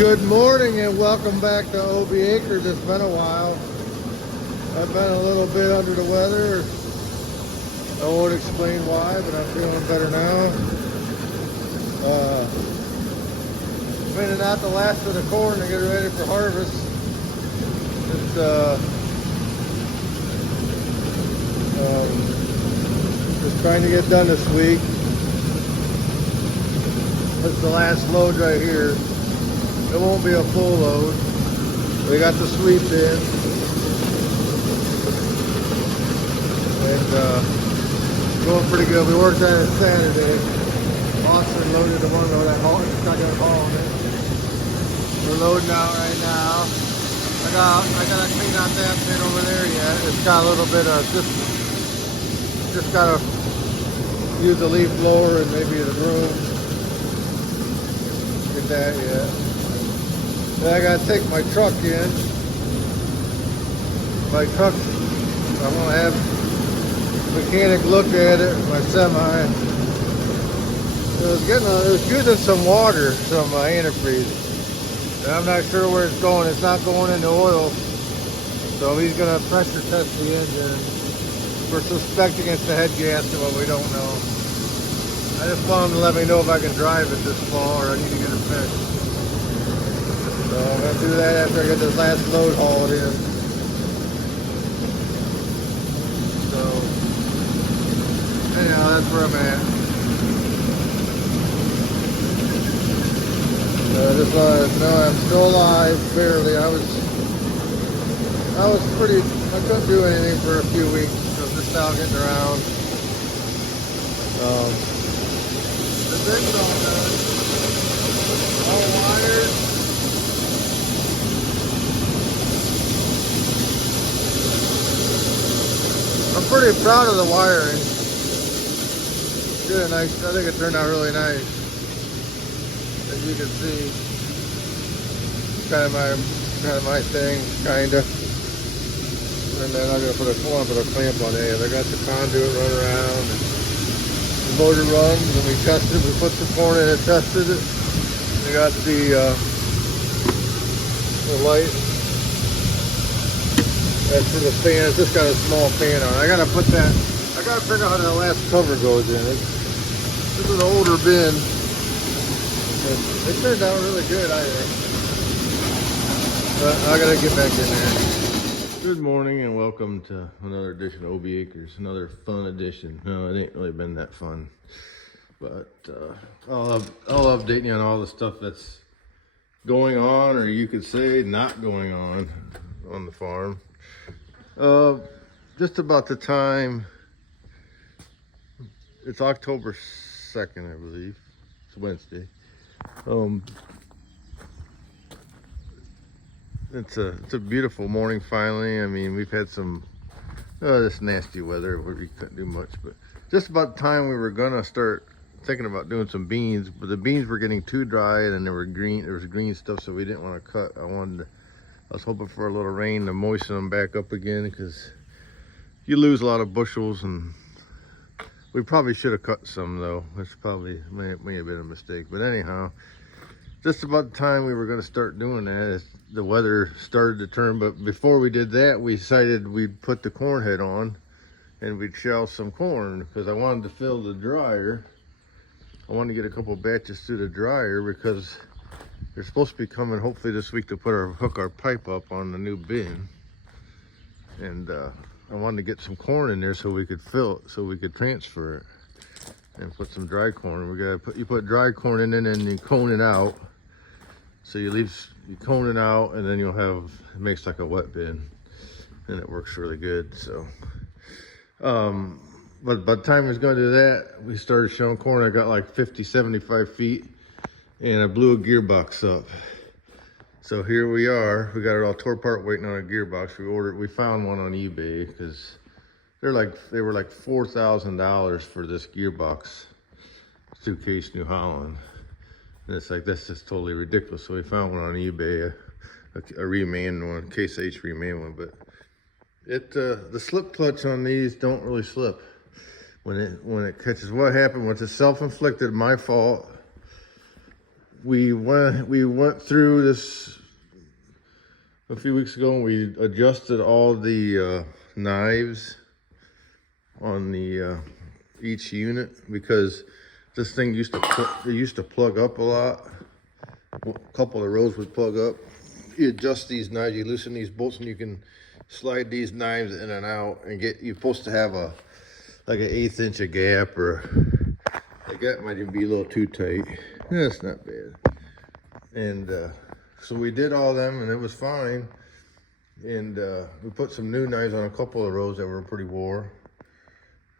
Good morning and welcome back to OB Acres. It's been a while. I've been a little bit under the weather. I won't explain why, but I'm feeling better now. Cleaning out the last of the corn to get ready for harvest. Just trying to get done this week. This is the last load right here. It won't be a full load. We got the sweep in. And going pretty good. We worked on it Saturday. Austin loaded the one load at Holland. It's not gonna haul on it. We're loading out right now. I gotta clean out that pit over there yet. It's got a little bit of just gotta use the leaf blower and maybe the broom. Get that yet. Then I gotta take my truck in. My truck, I'm gonna have the mechanic look at it, my semi. It was using some water, some antifreeze. And I'm not sure where it's going. It's not going into oil. So he's gonna pressure test the engine. We're suspecting it's the head gasket, but we don't know. I just want him to let me know if I can drive it this fall or I need to get it fixed. So I'm going to do that after I get this last load hauled in. So, anyhow, that's where I'm at. I just want to know I'm still alive, barely. I couldn't do anything for a few weeks. So just out getting around. The thing's all done. All wired. I'm pretty proud of the wiring. Did a nice. I think it turned out really nice. As you can see, kind of my thing, kinda. And then I'm gonna put a clamp on it. I got the conduit run around. And the motor runs, and we tested. We put some corn in it, tested it. We got the light. That's for the fan. It's just got a small fan on it. I gotta figure out how the last cover goes in. This is an older bin. It turned out really good, I think. But I gotta get back in there. Good morning and welcome to another edition of OB Acres. Another fun edition. No, it ain't really been that fun. But I'll update you on all the stuff that's going on, or you could say not going on the farm. Just about the time, it's October 2nd, I believe. It's Wednesday. It's a beautiful morning finally. I mean, we've had some this nasty weather where we couldn't do much, but just about the time we were gonna start thinking about doing some beans, but the beans were getting too dry and there was green stuff, so we didn't want to cut. I was hoping for a little rain to moisten them back up again, because you lose a lot of bushels, and we probably should have cut some though. That's probably may have been a mistake. But anyhow, just about the time we were going to start doing that, the weather started to turn. But before we did that, we decided we'd put the corn head on and we'd shell some corn, because I wanted to fill the dryer. I wanted to get a couple batches through the dryer, because they're supposed to be coming hopefully this week to hook our pipe up on the new bin. And I wanted to get some corn in there so we could fill it, so we could transfer it and put some dry corn. You put dry corn in and then you cone it out. So you cone it out, and then you'll have, it makes like a wet bin, and it works really good. So but by the time we was going to do that, we started showing corn. I got like 50-75 feet, and I blew a gearbox up. So here we are. We got it all tore apart waiting on a gearbox. We found one on eBay, because they were like $4,000 for this gearbox, suitcase New Holland. And it's like, that's just totally ridiculous. So we found one on eBay, a reman one, Case H reman one. But the slip clutch on these don't really slip when it catches. What happened was it's self-inflicted, my fault. we went through this a few weeks ago, and we adjusted all the knives on the each unit, because this thing used to plug up a lot. A couple of rows would plug up. You adjust these knives, you loosen these bolts, and you can slide these knives in and out, and you're supposed to have like an 1/8 inch of gap, or the gap might even be a little too tight. That's not bad. And so we did all them, and it was fine. And we put some new knives on a couple of rows that were pretty wore.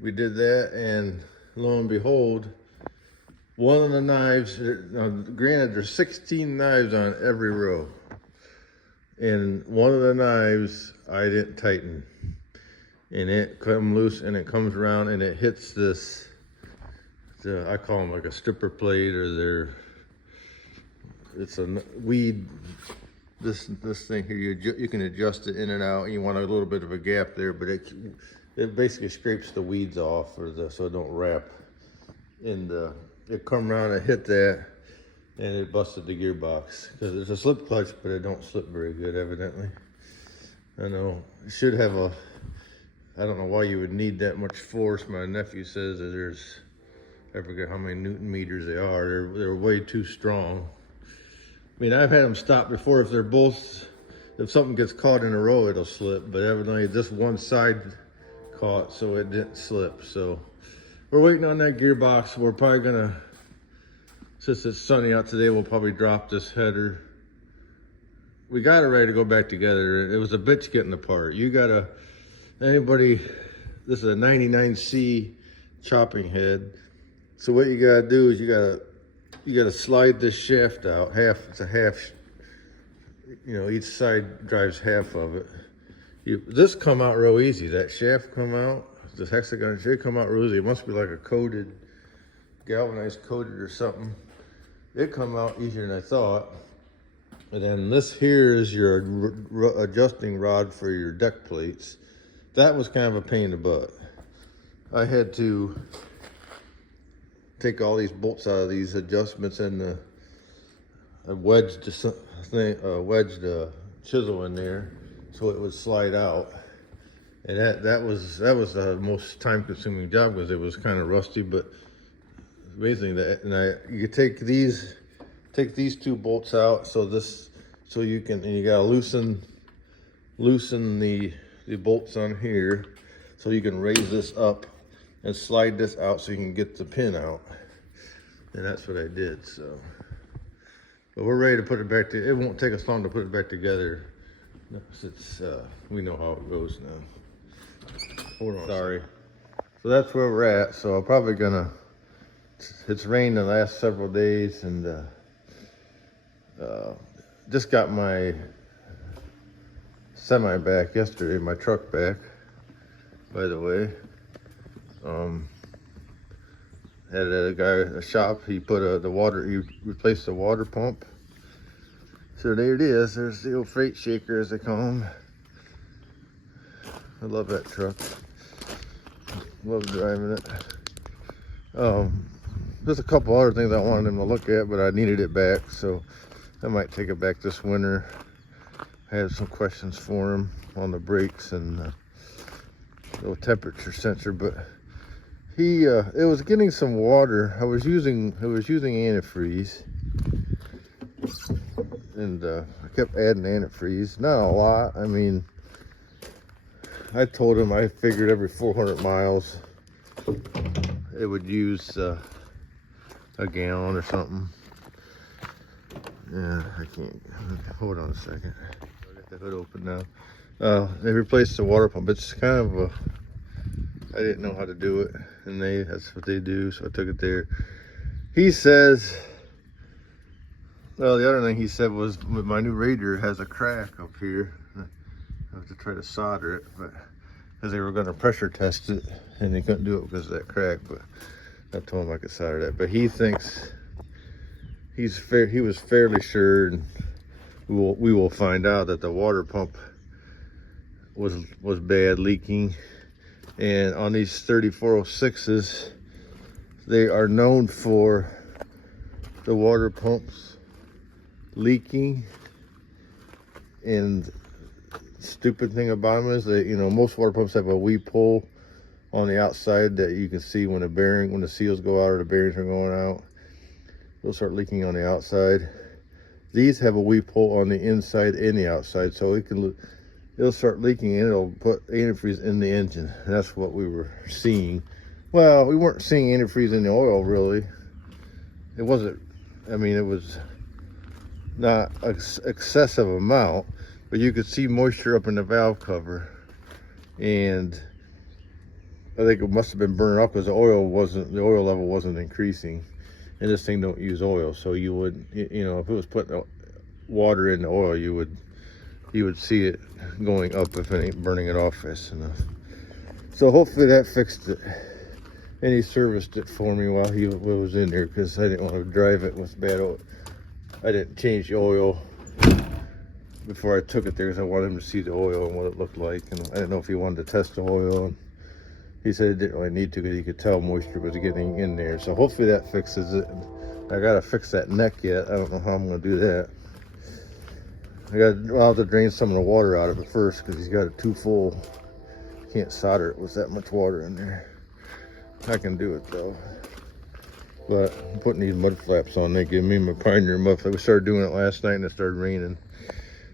We did that, and lo and behold, one of the knives, now granted there's 16 knives on every row, and one of the knives I didn't tighten, and it come loose, and it comes around and it hits this, I call them like a stripper plate, or it's a weed, this thing here, you can adjust it in and out, and you want a little bit of a gap there, but it basically scrapes the weeds off, so it don't wrap. And it come around and hit that, and it busted the gearbox, because it's a slip clutch, but it don't slip very good, evidently. I know it should have I don't know why you would need that much force. My nephew says that I forget how many Newton meters they are. They're way too strong. I mean, I've had them stop before. If something gets caught in a row, it'll slip, but evidently this one side caught, so it didn't slip. So we're waiting on that gearbox. We're probably gonna, since it's sunny out today, we'll probably drop this header. We got it ready to go back together. It was a bitch getting apart. This is a 99C chopping head. So what you gotta do is you gotta slide this shaft out. It's a half, each side drives half of it. This come out real easy. That shaft come out, this hexagon should come out real easy. It must be like a galvanized coated or something. It come out easier than I thought. And then this here is your adjusting rod for your deck plates. That was kind of a pain in the butt. I had to take all these bolts out of these adjustments, and I wedged a chisel in there so it would slide out. And that was the most time-consuming job, because it was kind of rusty. But amazing that, you take these two bolts out, so you gotta loosen the bolts on here, so you can raise this up and slide this out so you can get the pin out. And that's what I did. So, but we're ready to put it back together. It won't take us long to put it back together, since we know how it goes now. Hold on. Sorry. So that's where we're at. So I'm probably gonna, it's rained the last several days, and just got my semi back yesterday, my truck back, by the way. Had a guy at a shop, he put he replaced the water pump. So there it is, there's the old freight shaker, as they call them. I love that truck. Love driving it. There's a couple other things I wanted him to look at, but I needed it back, so I might take it back this winter. I have some questions for him on the brakes and little temperature sensor, but it was getting some water. I was using antifreeze, and I kept adding antifreeze. Not a lot. I mean, I told him I figured every 400 miles it would use a gallon or something. Yeah, I can't. Hold on a second. I got the hood open now. They replaced the water pump. It's kind of I didn't know how to do it, and that's what they do, so I took it there. He says, well, the other thing he said was, my new radiator has a crack up here. I have to try to solder it, but because they were going to pressure test it, and they couldn't do it because of that crack. But I told him I could solder that. But he thinks he was fairly sure, and we will find out, that the water pump was bad, leaking. And on these 3406s, they are known for the water pumps leaking. And stupid thing about them is that, you know, most water pumps have a weep hole on the outside that you can see when the seals go out or the bearings are going out. They'll start leaking on the outside. These have a weep hole on the inside and the outside, so it'll start leaking and it'll put antifreeze in the engine. And that's what we were seeing. Well, we weren't seeing antifreeze in the oil really. It wasn't, I mean, it was not an excessive amount, but you could see moisture up in the valve cover. And I think it must have been burning off because the oil level wasn't increasing. And this thing don't use oil, so you would, you know, if it was putting water in the oil, you would see it going up if it ain't burning it off fast enough. So hopefully that fixed it. And he serviced it for me while he was in there, because I didn't want to drive it with bad oil. I didn't change the oil before I took it there because I wanted him to see the oil and what it looked like. And I didn't know if he wanted to test the oil. And he said he didn't really need to because he could tell moisture was getting in there. So hopefully that fixes it. I gotta fix that neck yet. I don't know how I'm gonna do that. I'll have to drain some of the water out of it first because he's got it too full. Can't solder it with that much water in there. I can do it though. But I'm putting these mud flaps on. They give me my Pioneer mud flap. We started doing it last night and it started raining.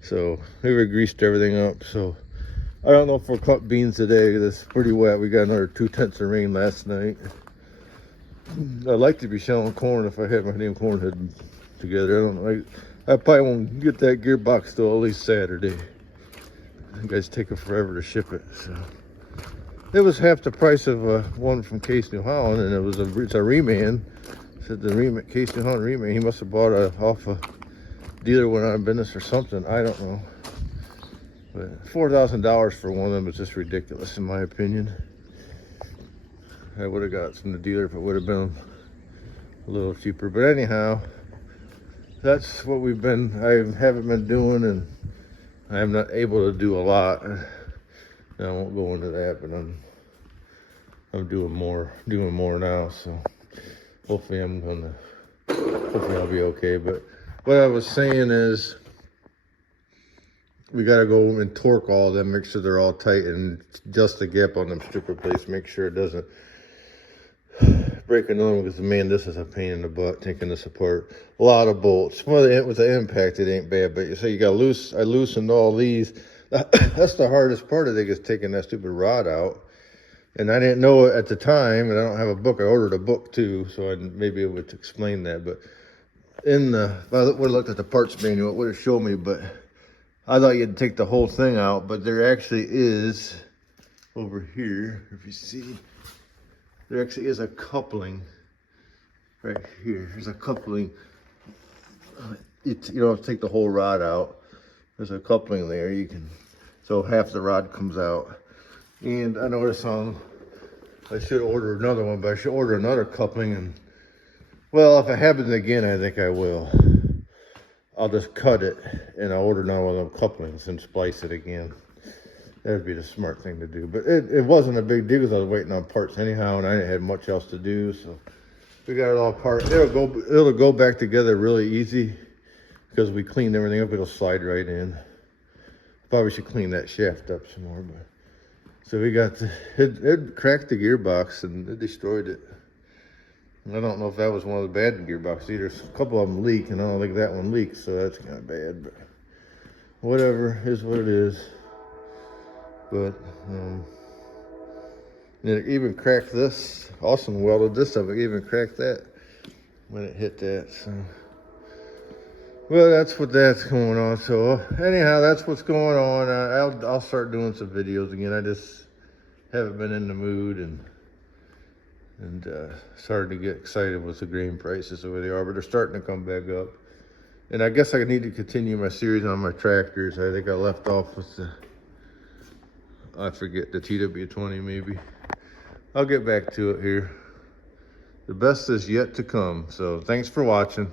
So we greased everything up. So I don't know if we'll cut beans today. It's pretty wet. We got another 2/10 of rain last night. I'd like to be shelling corn if I had my damn corn head together. I don't know. I probably won't get that gearbox till at least Saturday. You guys take it forever to ship it. So it was half the price of one from Case New Holland, and it's a reman. Said the Case New Holland reman. He must have bought it off a dealer went out of business or something. I don't know. But $4,000 for one of them is just ridiculous in my opinion. I would have got it from the dealer if it would have been a little cheaper. But anyhow, that's what I haven't been doing, and I'm not able to do a lot. I won't go into that, but I'm doing more now. So hopefully I'll be okay. But what I was saying is, we gotta go and torque all of them, make sure they're all tight, and just the gap on them stripper plates, make sure it doesn't break another one, because man, this is a pain in the butt taking this apart. A lot of bolts. Well, with the impact, it ain't bad, but you say you got I loosened all these. That's the hardest part of it, is taking that stupid rod out. And I didn't know it at the time, and I don't have a book. I ordered a book too, so maybe it would explain that. But if I would have looked at the parts manual, it would have showed me, but I thought you'd take the whole thing out, but there actually is, over here, if you see, there actually is a coupling right here. There's a coupling. You don't have to take the whole rod out. There's a coupling there. So half the rod comes out. And I noticed I should order another one, but I should order another coupling. And well, if it happens again, I think I will. I'll just cut it and I'll order another one of them couplings and splice it again. That'd be the smart thing to do. But it wasn't a big deal because I was waiting on parts anyhow, and I didn't have much else to do. So we got it all apart. It'll go back together really easy because we cleaned everything up. It'll slide right in. Probably should clean that shaft up some more. But so we got it cracked the gearbox and it destroyed it. I don't know if that was one of the bad gearboxes either. A couple of them leak, and I don't think that one leaked, so that's kind of bad. But whatever, is what it is. But and it even cracked this. Austin welded this up. It even cracked that when it hit that. So, well, that's going on. So anyhow, that's what's going on. I'll start doing some videos again. I just haven't been in the mood, and started to get excited with the grain prices the way they are, but they're starting to come back up. And I guess I need to continue my series on my tractors. I think I left off with I forget, the TW20 maybe. I'll get back to it here. The best is yet to come. So thanks for watching.